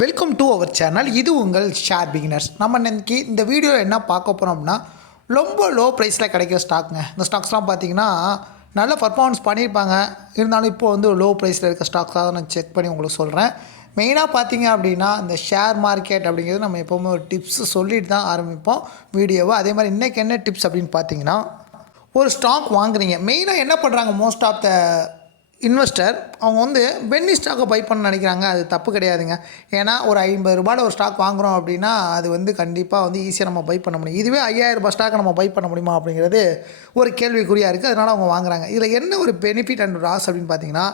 Welcome to our channel. இது உங்கள் share beginners. நம்ம இன்னைக்கு இந்த வீடியோவில் என்ன பார்க்க போகிறோம் அப்படின்னா, ரொம்ப லோ ப்ரைஸில் கிடைக்கிற ஸ்டாக்குங்க. இந்த ஸ்டாக்ஸ்லாம் பார்த்தீங்கன்னா நல்ல பர்ஃபார்மன்ஸ் பண்ணியிருப்பாங்க. இருந்தாலும் இப்போ வந்து லோ ப்ரைஸில் இருக்க ஸ்டாக்ஸாக தான் நான் செக் பண்ணி உங்களுக்கு சொல்கிறேன். மெயினாக பார்த்தீங்க அப்படின்னா இந்த ஷேர் மார்க்கெட் அப்படிங்கிறது நம்ம எப்போவுமே ஒரு டிப்ஸ் சொல்லிட்டு தான் ஆரம்பிப்போம் வீடியோவை. அதே மாதிரி இன்றைக்கி என்ன டிப்ஸ் அப்படின்னு பார்த்தீங்கன்னா, ஒரு ஸ்டாக் வாங்குறீங்க. மெயினாக என்ன பண்ணுறாங்க மோஸ்ட் ஆஃப் த இன்வெஸ்டர், அவங்க வந்து பென்னி ஸ்டாக்கை பை பண்ண நினைக்கிறாங்க. அது தப்பு கிடையாதுங்க. ஏன்னா ஒரு ரூ. 50 ஒரு ஸ்டாக் வாங்குகிறோம் அப்படின்னா அது வந்து கண்டிப்பாக வந்து ஈஸியாக நம்ம பை பண்ண முடியும். இதுவே ரூ. 5000 ஸ்டாக்கை நம்ம பை பண்ண முடியுமா அப்படிங்கிறது ஒரு கேள்விக்குறியாக இருக்குது. அதனால் அவங்க வாங்குறாங்க. இதில் என்ன ஒரு பெனிஃபிட் அண்ட் லாஸ் அப்படின்னு பார்த்தீங்கன்னா,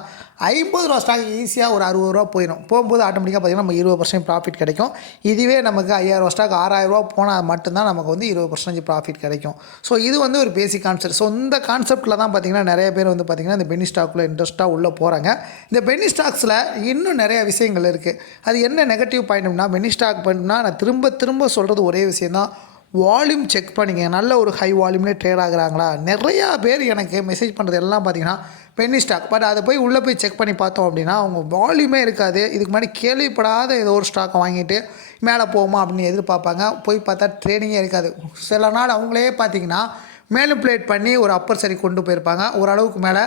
ரூ. 50 ஸ்டாக் ஈஸியாக ஒரு ரூ. 60 போயிடும். போகும்போது ஆட்டோமேட்டிக்காக பார்த்திங்கன்னா நம்ம 20% ப்ராஃபிட் கிடைக்கும். இதுவே நமக்கு ரூ. 5000 ஸ்டாக் ரூ. 6000 போனால் மட்டும்தான் நமக்கு வந்து 20% ப்ராஃபிட் கிடைக்கும். ஸோ இது வந்து ஒரு பேசிக் கான்செப்ட். ஸோ இந்த கான்செப்ட்டில் தான் பார்த்திங்கன்னா நிறைய பேர் வந்து பார்த்திங்கன்னா இந்த பென்னி ஸ்டாக்கில் இன்ட்ரெஸ்ட்டாக உள்ளே போகிறாங்க. இந்த பென்னி ஸ்டாக்ஸில் இன்னும் நிறைய விஷயங்கள் இருக்குது. அது என்ன நெகட்டிவ் பாயிண்ட்னா, பென்னி ஸ்டாக் பண்ணால் நான் திரும்ப சொல்கிறது ஒரே விஷயந்தான், வால்யூம் செக் பண்ணிங்க. நல்ல ஒரு ஹை வால்யூம்லேயே ட்ரேட் ஆகுறாங்களா. நிறையா பேர் எனக்கு மெசேஜ் பண்ணுறது எல்லாம் பார்த்திங்கன்னா பென்னி ஸ்டாக். பட் அதை போய் உள்ளே போய் செக் பண்ணி பார்த்தோம் அப்படின்னா அவங்க வால்யூமே இருக்காது. இதுக்கு முன்னாடி கேள்விப்படாத ஏதோ ஒரு ஸ்டாக்கை வாங்கிட்டு மேலே போகுமா அப்படின்னு எதிர்பார்ப்பாங்க. போய் பார்த்தா ட்ரேடிங்கே இருக்காது. சில நாள் அவங்களே பார்த்திங்கன்னா மேனிபுலேட் பண்ணி ஒரு அப்பர் சரி கொண்டு போயிருப்பாங்க. ஓரளவுக்கு மேலே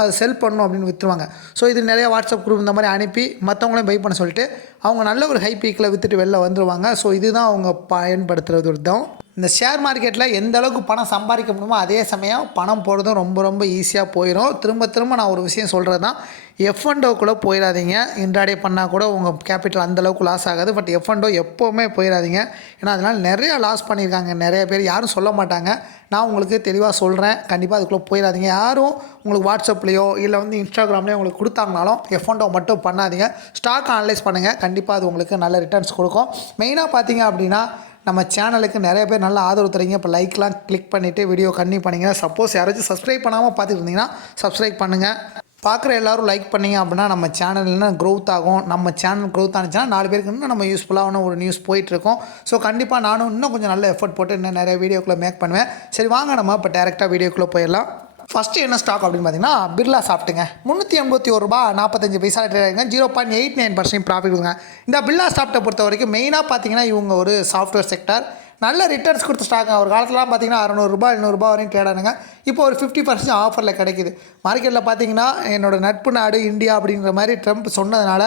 அதை செல் பண்ணணும் அப்படின்னு விற்றுருவாங்க. ஸோ இது நிறைய வாட்ஸ்அப் குரூப் இந்த மாதிரி அனுப்பி மற்றவங்களையும் பை பண்ண சொல்லிட்டு அவங்க நல்ல ஒரு ஹை பீக்கில் விற்றுட்டு வெளில வந்துடுவாங்க. ஸோ இதுதான் அவங்க பயன்படுத்துகிறது தான். இந்த ஷேர் மார்க்கெட்டில் எந்த அளவுக்கு பணம் சம்பாதிக்க முடியுமோ அதே சமயம் பணம் போகிறதும் ரொம்ப ஈஸியாக போயிடும். திரும்ப நான் ஒரு விஷயம் சொல்கிறது தான், F&Oக்குள்ளே போயிடாதீங்க. இன்ட்ராடே பண்ணால் கூட உங்கள் கேபிட்டல் அந்தளவுக்கு லாஸ் ஆகாது. பட் F&O எப்போவுமே போயிடாதீங்க. ஏன்னா அதனால் நிறையா லாஸ் பண்ணியிருக்காங்க நிறைய பேர். யாரும் சொல்ல மாட்டாங்க. நான் உங்களுக்கு தெளிவாக சொல்கிறேன், கண்டிப்பாக அதுக்குள்ளே போயிடாதீங்க. யாரும் உங்களுக்கு வாட்ஸ்அப்லேயோ இல்லை வந்து இன்ஸ்டாகிராம்லேயோ உங்களுக்கு கொடுத்தாங்கனாலும் F&O மட்டும் பண்ணாதீங்க. ஸ்டாக் அனலைஸ் பண்ணுங்கள். கண்டிப்பாக அது உங்களுக்கு நல்ல ரிட்டர்ன்ஸ் கொடுக்கும். மெயினாக பார்த்தீங்க அப்படின்னா, நம்ம சேனலுக்கு நிறைய பேர் நல்ல ஆதரவு தரீங்க. இப்போ லைக்லாம் கிளிக் பண்ணிவிட்டு வீடியோ கண்டினியூ பண்ணிங்கன்னா, சப்போஸ் யாராச்சும் சப்ஸ்கிரைப் பண்ணாமல் பார்த்துட்டு இருந்தீங்கன்னா சப்ஸ்கிரைப் பண்ணுங்கள். பார்க்குற எல்லோரும் லைக் பண்ணிங்க அப்படின்னா நம்ம சேனல் இன்னும் க்ரோத் ஆகும். நம்ம சேனல் க்ரோத் ஆனிச்சுன்னா 4 பேருக்கு இன்னும் நம்ம யூஸ்ஃபுல்லான ஒரு நியூஸ் போயிட்டுருக்கோம். ஸோ கண்டிப்பாக நானும் இன்னும் கொஞ்சம் நல்ல எஃபர்ட் போட்டு இன்னும் நிறைய வீடியோக்குள்ளே மேக் பண்ணுவேன். சரி வாங்க நம்ம இப்போ டேரெக்டாக வீடியோக்குள்ளே போயிடலாம். ஃபஸ்ட்டு என்ன ஸ்டாக் அப்படின்னு பார்த்தீங்கன்னா பிர்லா சாஃப்ட்டுங்க. ₹381.45 ட்ரேட் ஆகுங்க. 0.89% ப்ராஃபிட் கொடுங்க. இந்த பிர்லா சாஃப்ட்டை பொறுத்த வரைக்கும் மெயினாக பார்த்தீங்கன்னா இவங்க ஒரு சாஃப்ட்வேர் செக்டார். நல்ல ரிட்டர்ன்ஸ் கொடுத்த ஸ்டாக்குங்க. ஒரு காலத்துலாம் பார்த்தீங்கன்னா ₹600 ₹700 வரையும் ட்ரேட் ஆனுங்க. இப்போ ஒரு 50% ஆஃபரில் கிடைக்குது. மார்க்கெட்டில் பார்த்தீங்கன்னா என்னோடய நட்பு நாடு இந்தியா அப்படிங்கிற மாதிரி ட்ரம்ப் சொன்னதுனால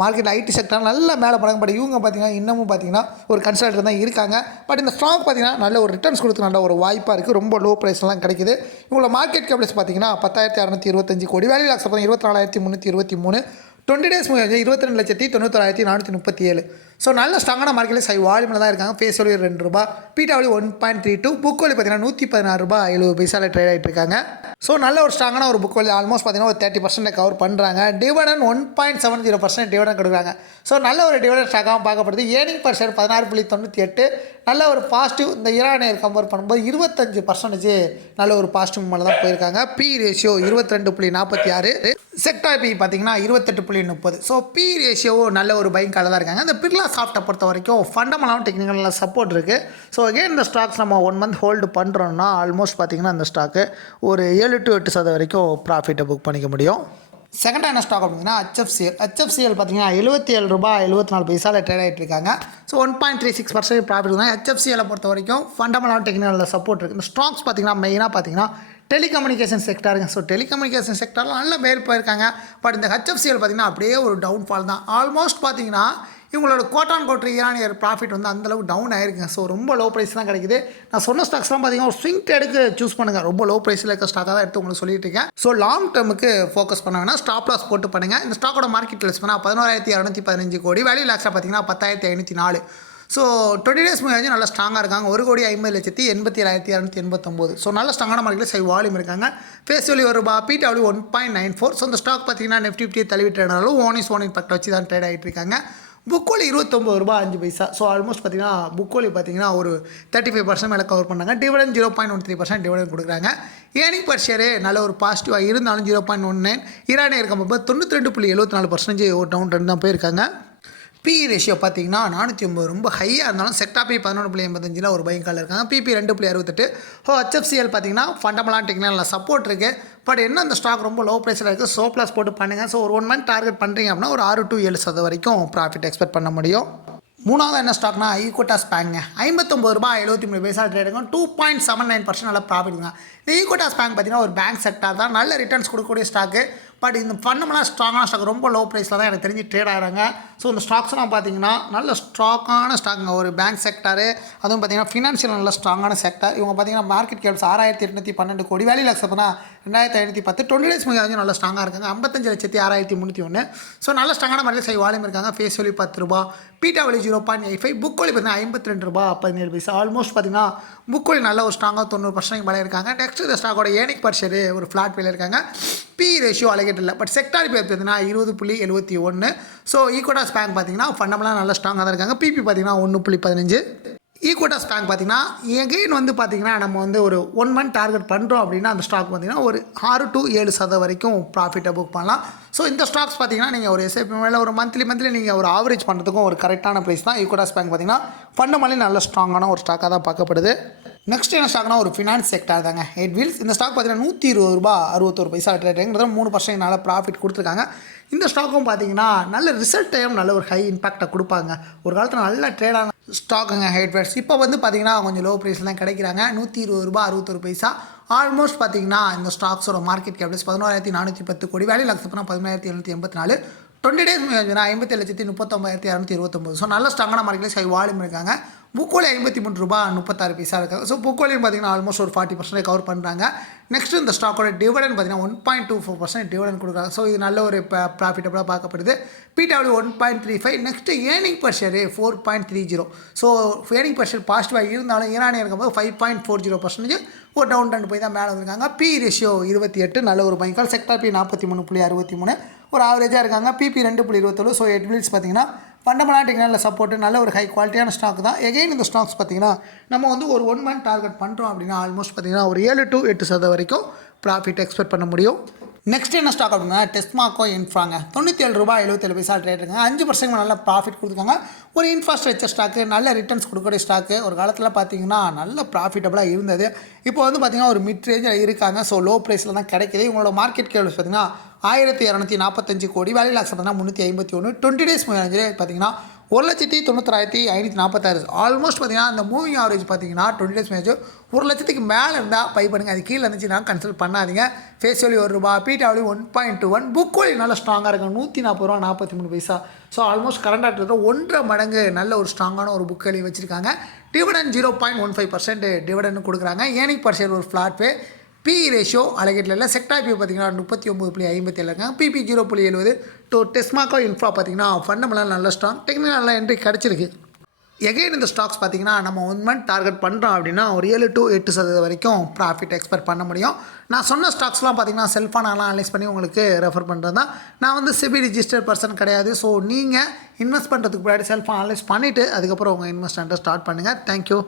மார்க்கெட் ஐடி செக்டர் நல்லா மேலே போனாங்க. பட் இவங்க பார்த்தீங்கன்னா இன்னமும் பார்த்தீங்கன்னா ஒரு கன்சல்டன்ட் தான் இருக்காங்க. பட் இந்த ஸ்டாக் பார்த்தீங்கன்னா நல்ல ஒரு ரிட்டர்ன்ஸ் கொடுத்து நல்ல ஒரு வாய்ப்பாக இருக்குது. ரொம்ப லோ ப்ரைஸ்லாம் கிடைக்குது. இவங்களோட மார்க்கெட் கேபிட்டல்ஸ் பார்த்தீங்கன்னா 10,625 கோடி. வேல்யூ லாக்ஸ் பார்த்தீங்கன்னா 24,323. 20 டேஸ் 22,91,437. ஸோ நல்ல ஸ்ட்ராங்கான மார்க்கெட்டில் ஹை வால்யூமில் தான் இருக்காங்க. Face value ₹2, beta value 1.32, book value பார்த்தீங்கன்னா ₹116.70 ட்ரேட் ஆகிட்டு இருக்காங்க. ஸோ நல்ல ஒரு ஸ்ட்ராங்கான ஒரு புக் வேல்யூ ஆல்மோஸ்ட் பார்த்தீங்கன்னா ஒரு 30% கவர் பண்ணுறாங்க. டிவிடெண்ட் 1.70% டிவிடெண்ட் கொடுக்குறாங்க. ஸோ நல்ல ஒரு டிவிடெண்ட் ஸ்டாக்காகவும் பார்க்கப்படுது. Earning per share 16.98. நல்ல ஒரு பாசிட்டிவ். இந்த ஈரானியர் கம்பேர் பண்ணும்போது 25% நல்ல ஒரு பாசிட்டிவ் மேலே தான் போயிருக்காங்க. B ratio 22.46. செக்டார் பி பார்த்தீங்கன்னா 28.30. ஸோ பி ரேஷியோ நல்ல ஒரு பைங் கால தான் இருக்காங்க. இந்த பிர்லா சாஃப்ட்டை பொறுத்த வரைக்கும் ஃபண்டமெண்டலான டெக்னிக்கல் சப்போர்ட் இருக்குது. ஸோ அகெயின் இந்த ஸ்டாக்ஸ் நம்ம 1 மந்த் ஹோல்டு பண்ணுறோன்னா ஆல்மோஸ்ட் பார்த்திங்கன்னா அந்த ஸ்டாக்கு ஒரு 7 to 8% வரைக்கும் ப்ராஃபிட்டை புக் பண்ணிக்க முடியும். செகண்ட் என்ன ஸ்டாக் அப்படின்னா HFCL பார்த்தீங்கன்னா ₹77.74 ட்ரேட் ஆகிட்டு இருக்காங்க. ஸோ 1.36% ப்ராஃபிட் தான். HFCL பொறுத்த வரைக்கும் ஃபண்டமெண்டலான டெக்னிக்கல் சப்போர்ட் இருக்குது. இந்த ஸ்டாக்ஸ் பார்த்தீங்கன்னா மெயினாக பார்த்தீங்கன்னா டெலிகம்யூனிகேஷன் செக்டாருங்க. ஸோ டெலிகம்யூனிகேஷன் செக்டாரில் நல்ல பேர் போயிருக்காங்க. பட் இந்த HFCL பார்த்தீங்கன்னா அப்படியே ஒரு டவுன்ஃபால் தான். ஆல்மோஸ்ட் பார்த்தீங்கன்னா இவங்களோட கோட்டான் ஈரானியர் ப்ராஃபிட் வந்து அந்தளவுக்கு டவுன் ஆகிருக்குங்க. ஸோ ரொம்ப லோ ப்ரைஸ் தான் கிடைக்குது. நான் சொன்ன ஸ்டாக்ஸ்லாம் பார்த்தீங்கன்னா ஒரு ஸ்விங் ட்ரேடுக்கு சூஸ் பண்ணுங்கள். ரொம்ப லோ ப்ரைஸில் இருக்க ஸ்டாக்காக தான் எடுத்து உங்களுக்கு சொல்லிட்டு இருக்கேன். ஸோ லாங் டேர்முக்கு ஃபோக்கஸ் பண்ண வேணா ஸ்டாப் லாஸ் போட்டு பண்ணுங்கள். இந்த ஸ்டாக்கோட மார்க்கெட் லிஸ்ட் பண்ணால் 11,215 கோடி. வேல்யூ லாக்ஸாக பார்த்தீங்கன்னா 10,504. ஸோ 20 டேஸ் முன்னாடி நல்லா ஸ்ட்ராங்காக இருக்காங்க. ₹1,50,87,289. ஸோ நல்ல ஸ்ட்ராங்கான மார்க்கெட்டில் சை வால்யூம் இருக்காங்க. Face value ₹1, beta value 1.94. So இந்த ஸ்டாக் பார்த்தீங்கன்னா நிஃப்டி 50 தள்ளி ட்ரேடாலும் ஓன் இம்பேக்ட் வச்சு தான் ட்ரேட் ஆகிட்டு இருக்காங்க. Book value ₹29.05. ஸோ ஆல்மோஸ்ட் பார்த்தீங்கன்னா புக் வேல்யூ பார்த்தீங்கன்னா ஒரு 35% மேலே கவர் பண்ணாங்க. டிவிடெண்ட் 0.13% டிவிடெண்ட் கொடுக்குறாங்க. ஏர்னிங் பர் ஷேரு நல்ல ஒரு பாசிட்டிவாக இருந்தாலும் 0.19. ஈரானியர் கம்பேர் 92.74% ஒரு டவுன் ட்ரெண்ட் தான் போயிருக்காங்க. ரேஷியோ பார்த்தீங்கன்னா 450 ரொம்ப ஹையாக இருந்தாலும் செக்டா பி 11.85 ஒரு பையிங் கால் இருக்காங்க. பிபி 2.68. ஹெச்எஃப்சிஎல் பார்த்தீங்கன்னா ஃபண்டமெண்டல் டெக்னிக்கல் சப்போர்ட் இருக்குது. பட் என்ன இந்த ஸ்டாக் ரொம்ப லோ ப்ரைஸில் இருக்குது. சோ ப்ளஸ் போட்டு பண்ணுங்கள். ஸோ ஒரு 1 மந்த் டார்கெட் பண்ணுறீங்க அப்படின்னா ஒரு 6 to 7% வரைக்கும் ப்ராஃபிட் எக்ஸ்பெக்ட் பண்ண முடியும். மூணாவது என்ன ஸ்டாக்னா ஈக்விட்டாஸ் பேங்க் ₹59.73 ட்ரேடுங்க. 2.79% நல்ல ப்ராஃபிட்டுங்க. இந்த ஈக்விட்டாஸ் பேங்க் பார்த்தீங்கன்னா ஒரு பேங்க் செக்டார் தான், நல்ல ரிட்டர்ன்ஸ் கொடுக்கக்கூடிய ஸ்டாக்கு. பட் இந்த ஃபண்டமெண்டலாக ஸ்ட்ராங்கான ஸ்டாக் ரொம்ப லோ ப்ரைஸில் தான் எனக்கு தெரிஞ்சு ட்ரேட் ஆகிறாங்க. ஸோ இந்த ஸ்டாக்ஸ்லாம் பார்த்தீங்கன்னா நல்ல ஸ்ட்ராங்கான ஸ்டாக்குங்க. ஒரு பேங்க் செக்டாரு, அதுவும் பார்த்தீங்கன்னா ஃபினான்ஷியல் நல்ல ஸ்ட்ராங்கான செக்டார். இவங்க பார்த்தீங்கன்னா மார்க்கெட் கேப்ஸ் 6,812 கோடி, வேல்யூ லாக்ஸ் பார்த்தா 2,510. 20 days மிக நல்ல ஸ்ட்ராங்காக இருக்காங்க. 55,6,301. ஸோ நல்ல ஸ்ட்ராங்கான மாதிரி சை வால்யூம் இருக்காங்க. Face value ₹10, beta value 0.85, book value பார்த்தீங்கன்னா ₹52.17. ஆல்மோஸ்ட் பார்த்தீங்கன்னா புக் வேல்யூ நல்ல ஒரு ஸ்ட்ராங்காக 90% மேலே இருக்காங்க. நெக்ஸ்ட் இந்த ஸ்டாக்கோட ஏர்னிங் பர் ஷேர் ஒரு ஃப்ளாட் வேலை இருக்காங்க. ரேஷியோ அலகேட் இல்லை. பட் செக்டார் பேர் பார்த்தீங்கன்னா 20.71. ஸோ ஈக்விட்டாஸ் பேங்க் பார்த்தீங்கன்னா ஃபண்டமெண்டலாக நல்ல ஸ்ட்ராங்காக தான் இருக்காங்க. பிபி பார்த்தீங்கன்னா 1.15. ஈக்விட்டாஸ் பேங்க் பார்த்தீங்கன்னா எகெயின் வந்து பார்த்தீங்கன்னா நம்ம வந்து ஒரு 1 மந்த் டார்கெட் பண்ணுறோம் அப்படின்னா அந்த ஸ்டாக் பார்த்தீங்கன்னா ஒரு 6 to 7% வரைக்கும் ப்ராஃபிட்டை புக் பண்ணலாம். ஸோ இந்த ஸ்டாக்ஸ் பார்த்தீங்கன்னா நீங்கள் ஒரு எஸ்ஐபி மேலே ஒரு மந்த்லி நீங்கள் ஒரு ஆவரேஜ் பண்ணுறதுக்கும் ஒரு கரெக்டான ப்ரைஸ் தான். ஈக்விட்டாஸ் பேங்க் பார்த்தீங்கன்னா ஃபண்டமெண்டலி நல்ல ஸ்ட்ராங்கான ஒரு ஸ்டாக்காக தான் பார்க்கப்படுது. நெக்ஸ்ட் என்ன ஸ்டாக்னா ஒரு ஃபினான்ஸ் செக்டார் தாங்க, ஹெட்வீல்ஸ். இந்த ஸ்டாக் பார்த்தீங்கன்னா ₹120.61 ட்ரேடிங்கிறது 3% நல்ல ப்ராஃபிட் கொடுத்துருக்காங்க. இந்த ஸ்டாக்கும் பார்த்தீங்கன்னா நல்ல ரிசல்ட் டைம் நல்ல ஒரு ஹை இம்பாக்டை கொடுப்பாங்க. ஒரு காலத்தில் நல்ல ட்ரேடான ஸ்டாக்குங்க ஹெட்வேர்ஸ். இப்போ வந்து பார்த்தீங்கன்னா கொஞ்சம் லோ ப்ரைஸில் தான் கிடைக்கிறாங்க. ₹120.61. ஆல்மோஸ்ட் பார்த்தீங்கன்னா இந்த ஸ்டாக்ஸோட மார்க்கெட் கேப்டஸ் 11,410 கோடி, வேல்யூ லாக்ஸ் பண்ணால் 17,784. 20 days 57,39,229. ஸோ நல்ல ஸ்ட்ராங்கான மார்க்கெட்லேயே ஹை வால்யூம் இருக்காங்க. புக் வேல்யூ ₹53.36 இருக்காங்க. ஸோ புக் வேல்யூ பார்த்தீங்கன்னா ஆல்மோஸ்ட் ஒரு 40% கவர் பண்ணுறாங்க. நெக்ஸ்ட் இந்த ஸ்டாக்கோட டிவிடெண்ட் பார்த்தீங்கன்னா 1.24% டிவிடெண்ட் கொடுக்குறாங்க. ஸோ இது நல்ல ஒரு ப்ராஃபிட்டபுளாக பார்க்கப்படுது. PW 1.35. Next earning per share 4.30. So earning per share பாசிட்டிவாக இருந்தாலும் ஈரானியாக இருக்கும்போது 5.40% ஒரு டவுன் ட்ரெண்ட் போய் தான் மேலே வந்திருக்காங்க. ரேஷியோ 28 நல்ல ஒரு பைக்கால். செக்டார் பி 43.63 ஒரு ஆவரேஜாக இருக்காங்க. பிபி 2.27. ஸோ ஹெட்வீல்ஸ் பார்த்தீங்கன்னா ஃபண்டமெண்டல் டெக்னிக்கல் சப்போர்ட் நல்ல ஒரு ஹை குவாலிட்டியான ஸ்டாக் தான். எகைன் இந்த ஸ்டாக்ஸ் பார்த்தீங்கன்னா நம்ம வந்து ஒரு 1 மந்த் டார்கெட் பண்ணுறோம் அப்படின்னா ஆல்மோஸ்ட் பார்த்தீங்கன்னா ஒரு 7 to 8% வரைக்கும் ப்ராஃபிட் எக்ஸ்பெக்ட் பண்ண முடியும். நெக்ஸ்ட் என்ன ஸ்டாக் அப்படின்னா டெஸ்மாக்கோ இன்ஃப்ராங்க. ₹97.77 ரேட் இருக்காங்க. 5% நல்ல ப்ராஃபிட் கொடுத்துருக்காங்க. ஒரு இன்ஃப்ராஸ்ட்ரக்சர் ஸ்டாக்கு, நல்ல ரிட்டர்ன்ஸ் கொடுக்கக்கூடிய ஸ்டாக்கு. ஒரு காலத்தில் பார்த்தீங்கன்னா நல்ல ப்ராஃபிட்டபுளாக இருந்தது. இப்போ வந்து பார்த்தீங்கன்னா ஒரு மிட் ரேஞ்சில் இருக்காங்க. ஸோ லோ ப்ரைஸில் தான் கிடைக்கிது. இவங்களோட மார்க்கெட் கேப்ஸ் பார்த்தீங்கன்னா 1,245 கோடி, வேல்யூ லாக்ஸ் பார்த்தீங்கன்னா 351. 20 days பார்த்தீங்கன்னா 1,96,546. ஆல்மோஸ்ட் பார்த்தீங்கன்னா அந்த மூவிங் ஆவரேஜ் பார்த்தீங்கன்னா 20 days மேட்ச் 1,00,000க்கு மேலே இருந்தால் பை பண்ணுங்கள். அது கீழே இருந்துச்சுன்னா கன்சல்ட் பண்ணாதீங்க. ஃபேஸ் வேல்யூ ₹1, பிடபிள்யூ 1.21, புக் வேல்யூ நல்லா ஸ்ட்ராங்காக இருக்கும் ₹140.43. ஸோ ஆல்மோஸ்ட் கரண்ட் ஆக்டர் 1.5 மடங்கு நல்ல ஒரு ஸ்ட்ராங்கான ஒரு புக் வேல்யூ வச்சுருக்காங்க. டிவிடெண்ட் 0.15% டிவிடெண்ட் கொடுக்குறாங்க. ஏர்னிங் பர் ஷேர் ஒரு ஃப்ளாட் பே. ரேஷியோ அலகேட்டில் இல்லை. செக்டார் பி பார்த்தீங்கன்னா 39.57 இருக்காங்க. பிபி 0.70. டெஸ்மாக்கோ இன்ஃப்ரா பார்த்தீங்கன்னா ஃபண்டமெண்டல் நல்ல ஸ்ட்ராங், டெக்னிக்கல் நல்ல என்ட்ரி கிடச்சிருக்கு. எகைன் இந்த ஸ்டாக்ஸ் பார்த்தீங்கன்னா நம்ம 1 மந்த் டார்கெட் பண்ணுறோம் அப்படின்னா ஒரு 7 to 8% வரைக்கும் ப்ராஃபிட் எக்ஸ்பெக்ட் பண்ண முடியும். நான் சொன்ன ஸ்டாக்ஸ்லாம் பார்த்தீங்கன்னா செல்ஃபாக நான் அனலைஸ் பண்ணி உங்களுக்கு ரெஃபர் பண்ணுறது தான். நான் வந்து செபி ரிஜிஸ்டர்ட் பர்சன் கிடையாது. ஸோ நீங்கள் இன்வெஸ்ட் பண்ணுறதுக்கு முன்னாடி செல்ஃபாக அனலைஸ் பண்ணிவிட்டு அதுக்கப்புறம் உங்கள் இன்வெஸ்ட்மெண்ட்டை ஸ்டார்ட் பண்ணுங்கள். தேங்க்யூ.